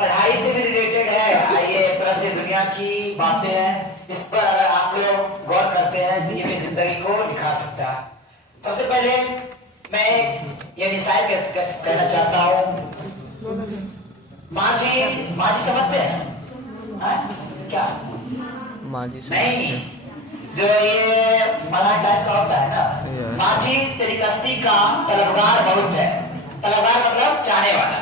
पढ़ाई से भी रिलेटेड है। आइए, एक तरह से दुनिया की बातें हैं, इस पर अगर आप लोग गौर करते हैं तो ये भी जिंदगी को निखार सकता है। सबसे पहले मैं ये डिसाइड करना चाहता हूँ, माझी समझते हैं? क्या माझी नहीं, जो ये मला टाइप का होता है ना, माझी तेरी कश्ती का तलबगार बहुत है। तलबगार मतलब चाहने वाला।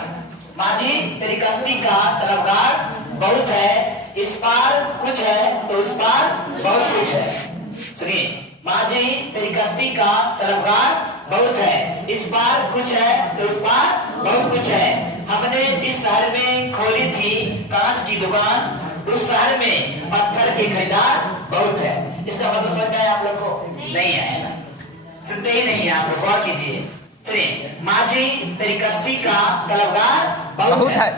माझी तेरी कश्ती का तलबगार बहुत है, इस पार कुछ है तो उस पार बहुत कुछ है। सुनिए, माझी तेरी कश्ती का तलबगार बहुत है, इस पार कुछ है तो उस पार बहुत कुछ है। हमने जिस शहर में खोली थी कांच की दुकान, उस शहर में पत्थर के खरीदार बहुत है। इसका मतलब समझ में आया आप लोग को? नहीं आया ना, सुनते ही नहीं है आप लोग। गौर कीजिए, सुनिए, माझी तेरी कश्ती का तलबगार बहुत है,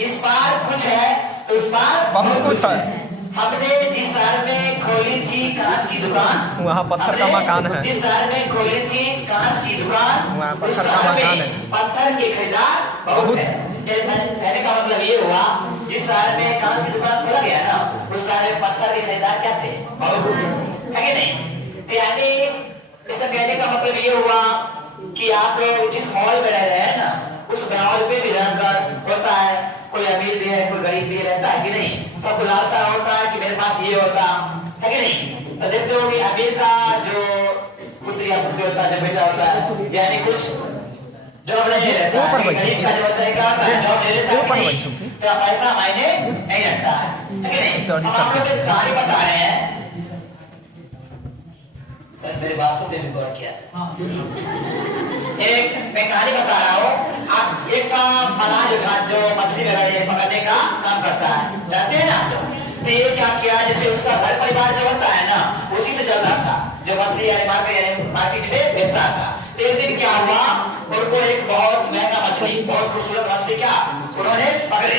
इस पार कुछ है तो उस पार बहुत कुछ है। हमने जिस शहर में खोली थी कांच की दुकान, वहाँ पत्थर का मकान है। जिस शहर में खोली थी कांच की दुकान, वहाँ उस पत्थर का शहर मकान में है। पत्थर के खरीदार बहुत है। कहने का मतलब ये हुआ, जिस शहर में कांच की दुकान खोला गया ना, उस शहर में पत्थर के खरीदार क्या थे? बहुत है कि नहीं? तो यानी इसका कहने का मतलब ये हुआ कि आप लोग जिस मॉल में रह रहे हैं ना, उस मॉल में भी रहकर होता है, कोई अमीर भी है, कोई गरीब भी रहता है कि नहीं? सबको लालसा होता है कि मेरे पास ये होता है कि नहीं? तो देखते हो कि अमीर का जो पुत्री या पुत्री होता है, जो बेटा होता है, यानी कुछ जॉब नहीं रहता है, गरीब का जो बच्चा क्या होता है, जॉब ले लेता है, तो पैसा मायने नहीं रखता है कि नहीं? हम आप लोग एक कहानी बता रहे हैं, सर मेरी बातों पे भी गौर किया। एक मैं कहानी बता रहा हूँ। आप एक का मना जो मछली पकड़ने का काम करता है, जानते हैं ना आप लोग? तो ये क्या किया, जैसे उसका घर परिवार जो होता है ना, उसी से चल रहा था, जो मछली मार्केट में बेचता था। तो एक दिन क्या हुआ, उनको एक बहुत महंगा मछली, बहुत खूबसूरत मछली क्या उन्होंने पकड़े,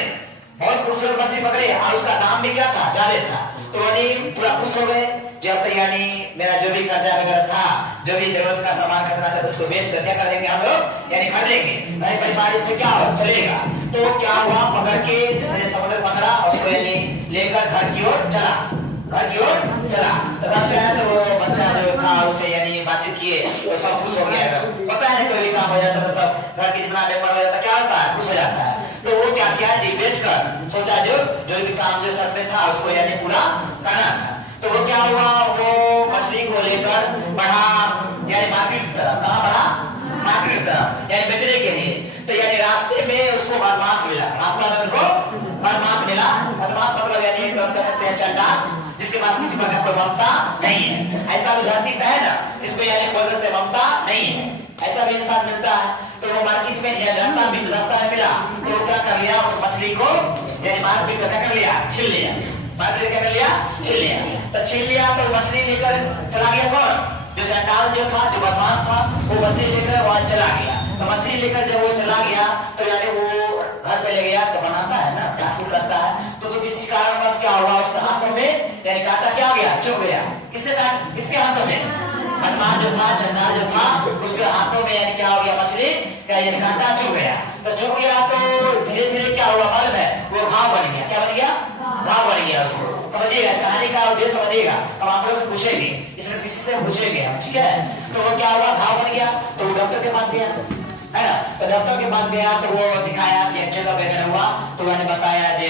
बहुत खूबसूरत मछली पकड़े, और उसका दाम भी क्या था, ज्यादा था। तो उन्हें पूरा खुश हो गए, जब तो यानी मेरा जो भी कर्जा वगैरह था, जो भी जरूरत का सामान खरीदना चाहते उसको बेच कर क्या कर देंगे हम लोग, यानी खरीदेंगे, घर परिवार इससे क्या हो चलेगा। तो क्या हुआ, पकड़ के जैसे समुद्र पकड़ा, उसको यानी लेकर घर की ओर चला, घर की ओर चला। तो घर पे आया तो वो बच्चा जो था उससे यानी बातचीत किए तो सब खुश हो गया। पता है कोई भी काम हो जाता तो सब घर की जितना मेंबर हो जाता क्या होता है, खुश हो जाता है। तो वो क्या किया जी, बेचकर सोचा जो भी काम जो सर में था उसको यानी पूरा करना था। तो वो क्या हुआ, वो मछली को लेकर बढ़ा यानी मार्केट की तरफ। कहाँ बढ़ा? मार्केट की तरफ, यानी बेचने के लिए। तो यानी रास्ते में उसको बदमाश मिला, रास्ता में उनको बदमाश मिला। बदमाश मतलब यानी एक तरह से कह सकते हैं चंडा, जिसके पास किसी प्रकार कोई ममता नहीं है। ऐसा भी धरती पे है ना, जिसको यानी बोल सकते ममता नहीं है, ऐसा भी इंसान मिलता है। तो वो मार्केट में रास्ता में मिला, तो वो क्या कर लिया, उस मछली को यानी मार्केट में क्या कर लिया, छील लिया। मार्केट क्या कर लिया, छील लिया। तो छील लिया तो मछली लेकर चला गया कौन, जो चंडाल जो था, जो बदमाश था, वो मछली लेकर वहां चला गया। तो मछली लेकर जब वो चला गया तो यानी वो घर पे ले गया, तो बनाता है ना, डाकू करता है। तो किसी कारण बस क्या हुआ, उसके हाथों में यानी कांटा क्या हो गया, चुभ गया। किसके हाथों में? बदमाश जो था, चंडाल जो था, उसके हाथों में यानी क्या हो गया, मछली का यानी कांटा चुभ गया। तो चुभ गया तो धीरे धीरे क्या हुआ मालूम है, वो घाव बन गया। क्या बन गया? घाव बन गया उसको। समझिएगा इस कहानी का उद्देश्य, समझिएगा। अब आप लोग से पूछेंगे, इसमें किसी से पूछेंगे हम, ठीक है? तो वो क्या हुआ, घाव बन गया, तो वो डॉक्टर के पास गया, है ना? तो डॉक्टर के पास गया तो वो दिखाया कि चेकअप वगैरह हुआ, तो उन्होंने बताया जे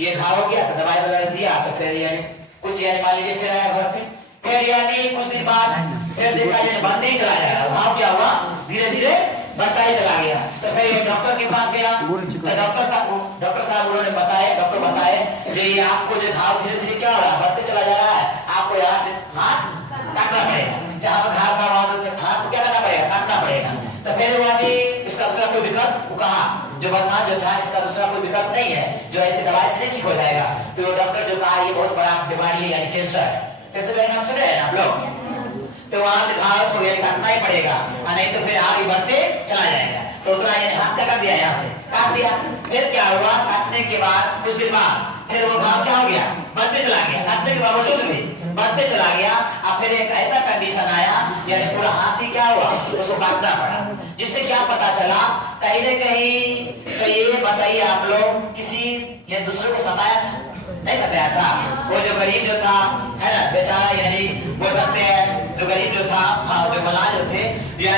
ये घाव हो गया, तो दवाई वगैरह दिया। तो फिर यानी कुछ यानी मान लीजिए फिर आया घर पे, फिर यानी कुछ दिन बाद फिर देखा ये बढ़ते ही चला जा रहा। घाव क्या हुआ, धीरे धीरे बढ़ता ही चला गया। तो फिर डॉक्टर के पास गया, तो डॉक्टर साहब उन्होंने बताया, डॉक्टर बताए जो ये आपको जो घाव धीरे धीरे क्या हो रहा है, बढ़ते चला जा रहा है, आपको यहाँ से हाथ काटना पड़ेगा। जहाँ पर घाव था वहां से हाथ को क्या करना पड़ेगा, काटना पड़ेगा। तो फिर वाली इसका दूसरा कोई विकल्प, वो कहा जो बदमाश जो था, इसका दूसरा कोई विकल्प नहीं है जो ऐसे दवाई से नहीं ठीक हो जाएगा। तो डॉक्टर जो कहा ये बहुत बड़ा बीमारी है यानी कैंसर। कैंसर का नाम सुने हैं आप लोग? तो वहां घाव को यानी काटना ही पड़ेगा, नहीं तो फिर आगे बढ़ते चला जाएगा। तो उतना यानी हाथ क्या कर दिया, यहाँ से काट दिया। फिर क्या हुआ, काटने के बाद कुछ दिन बाद फिर वो घाव क्या हो गया, बढ़ते चला गया। काटने के बावजूद भी बढ़ते चला गया। अब फिर एक ऐसा कंडीशन आया यानी पूरा हाथ ही क्या हुआ, उसको काटना पड़ा। जिससे क्या पता चला, कहीं न कहीं तो ये बताइए आप लोग, किसी या दूसरों को सताया था? नहीं सताया था। वो जो गरीब जो था, है ना, बेचारा, यानी बोल सकते हैं जो गरीब जो था, हाँ, जो मलाल जो थे, यानी